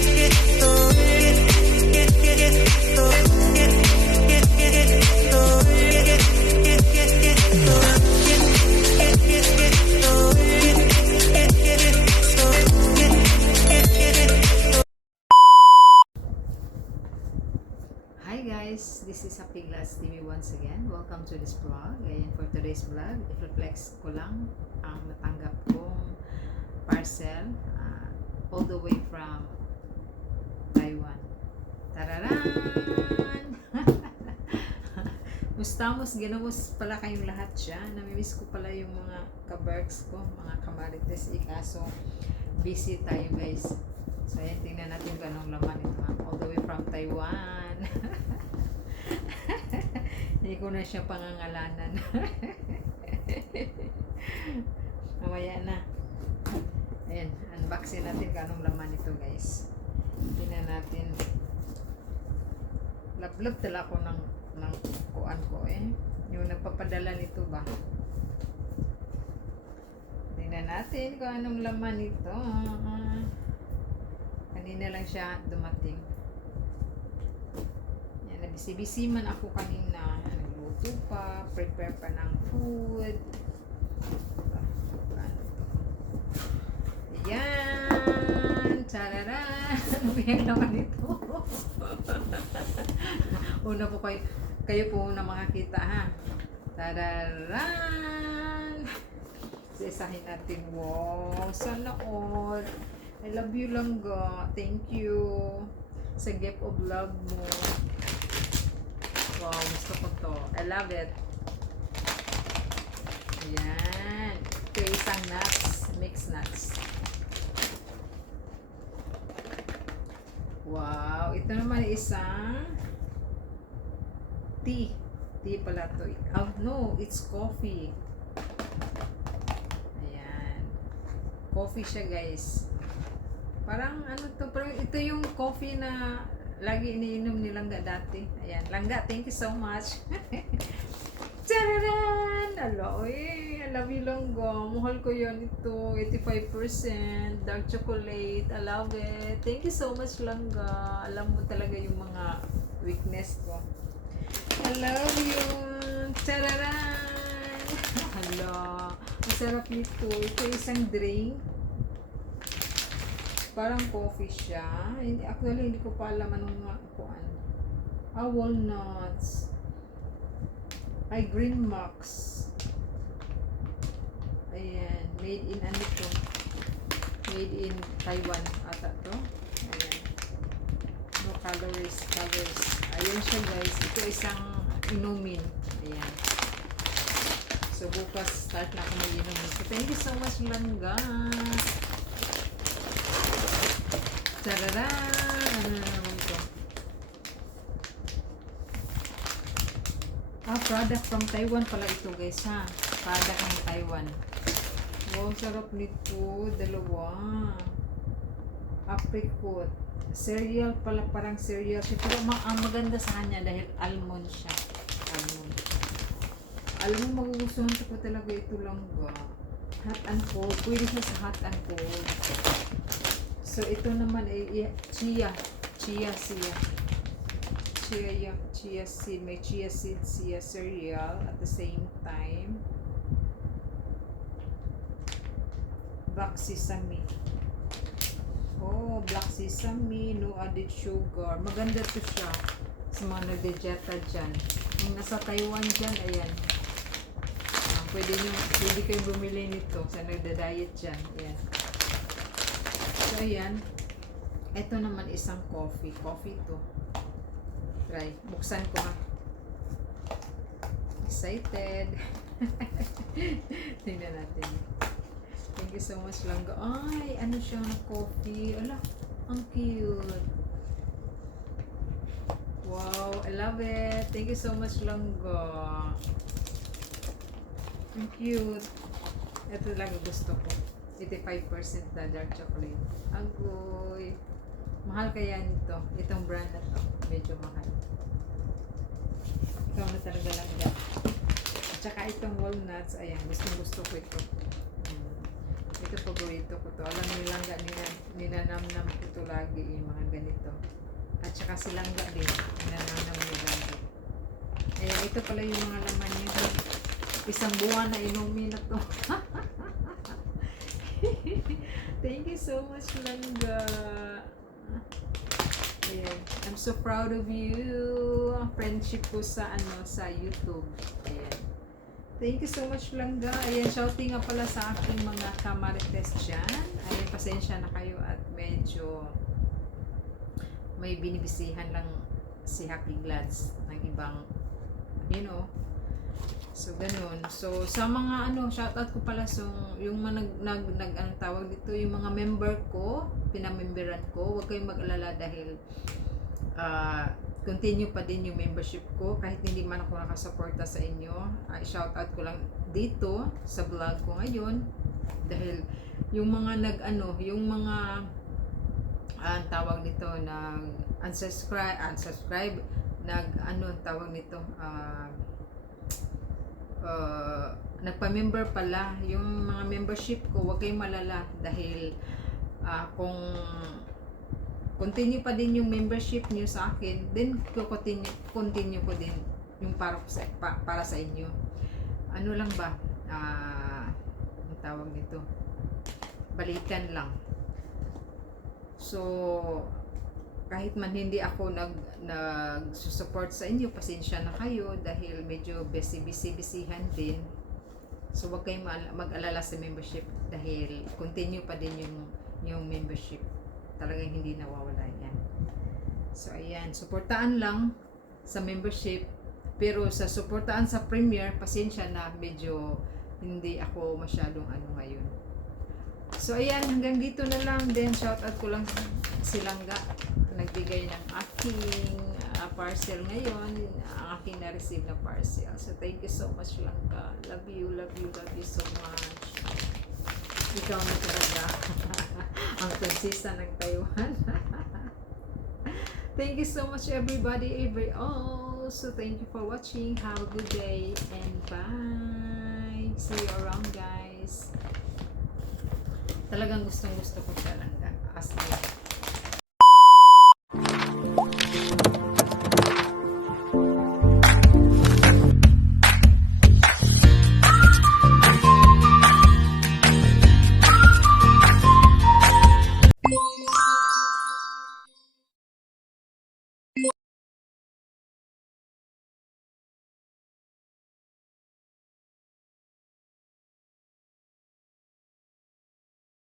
Hi guys, this is Happy Glass TV once again. Welcome to this vlog. And for today's vlog, i-flex ko lang ang natanggap kong parcel all the way from Taiwan. Tararan! Mustamos, ginamos pala kayong lahat siya. Namimiss ko pala yung mga kaberks ko, mga kamarites. Ikaso, busy tayo guys. So ayan, tingnan natin kung anong laman ito. All the way from Taiwan. Hindi ko na siya pangangalanan. Mamaya na. Ayan, unboxing natin kung anong laman ito guys. Tingnan natin. Lap-lap tala ko ng kuan ko yung nagpapadala nito ba. Tingnan natin kung anong laman ito. Kanina lang siya dumating. Yan, nabisi-bisi man ako kanina. Nagluto pa, prepare pa ng food. Ayan! Tararan! Ano yung naman ito? Una po kayo po na makakita ha. Tararan! Isahin natin. Wow! Sana all! I love you lang ga. Thank you sa gift of love mo. Wow, gusto ko to. I love it. Ayan. Ito isang nuts. Mixed nuts. Wow. Ito naman isang tea. Tea pala to. Oh, no. It's coffee. Ayan. Coffee siya guys. Parang ano to, parang ito yung coffee na lagi iniinom ni Langga dati. Ayan, Langga, thank you so much. Tararan! Alo, I love you Langga. Mahal ko yun ito, 85% dark chocolate. I love it. Thank you so much Langga. Alam mo talaga yung mga weakness ko. I love you. Tararan! Hala, ang sarap nito. Ito isang drink. Parang coffee siya. Actually, hindi ko pa alam anong kuan. Walnuts. Ay, Green Max. Ayan. Made in ano to? Made in Taiwan ata to. Ayan. No calories. Ayan siya guys. Ito isang inumin. Ayan. So, bukas start na ako mag-inumin. So, thank you so much Langga. Tararan! Ano na naman ito? Product from Taiwan pala ito guys ha. Product ng Taiwan. Wow, sarap nito. Dalawa. Apricot. Cereal pala, parang cereal siya. Pero ang maganda sa kanya dahil almond siya. Almond. Alam mo, magugustuhan ko talaga ito lang ba. Hot and cold. Pwede siya sa hot and cold. So, ito naman ay chia seed. May chia seed, chia cereal at the same time. Black sesame. Oh, black sesame, no added sugar. Maganda to siya sa mga nagdejeta dyan. Yung nasa Taiwan dyan, ayan. Pwede kayo bumili nito sa nagda-diet dyan. Ayan. So, ayan. Ito naman isang coffee. Coffee to. Try. Buksan ko ha. Excited. Tingnan natin. Thank you so much Langga. Ay, ano siya na coffee. Ala, ang cute. Wow, I love it. Thank you so much Langga. Ang cute. Ito lang gusto ko. 85% na dark chocolate. Agoy. Mahal kaya nito. Itong brand na to. Medyo mahal. Ikaw na talaga lang yan. At saka itong walnuts. Ayan. Gusto ko ito. Ito paborito ko to. Alam niyo lang, ninanamnam ko to lagi yung mga ganito. At saka silangga din. Ninanamnam ko lagi. Eh, ito pala yung mga laman niya. Isang buwan na inumin na to. Thank you so much, Langga. Ayan. I'm so proud of you. Friendship ko sa sa YouTube. Ayan. Thank you so much, Langga. Ayan, shouting nga pala sa aking mga kamarites dyan. Ayan, pasensya na kayo at medyo may binibisihan lang si Happy Glads ng ibang, so ganun. So sa mga shoutout ko pala, so yung mga anong tawag dito, yung mga member ko, pinamemberan ko, huwag kayong mag-alala dahil continue pa din yung membership ko kahit hindi man ako nakasuporta sa inyo. Shoutout ko lang dito sa vlog ko ngayon dahil yung mga yung mga tawag nito nag unsubscribe tawag nito nagpa-member pala yung mga membership ko, huwag kayong malala dahil kung continue pa din yung membership niyo sa akin, then continue ko din yung para sa inyo. Ano lang ba, ang tawag nito, balikan lang. So kahit man hindi ako nag-support sa inyo, pasensya na kayo dahil medyo busy-busyhan din. So wag kayong mag-alala sa membership dahil continue pa din yung membership. Talagang hindi nawawala yan. So ayan, suportaan lang sa membership, pero sa suportaan sa Premier, pasensya na, medyo hindi ako masyadong ngayon. So ayan, hanggang dito na lang. Then shoutout ko lang si Langga, nagbigay ng aking parcel ngayon, ang aking na-receive na parcel. So thank you so much, Langga. Love you so much. Ikaw na talaga ang prinsesa ng Taiwan. Thank you so much, everybody, all. So thank you for watching. Have a good day and bye. See you around, guys. Talagang gustong gusto ko siya, Langga. As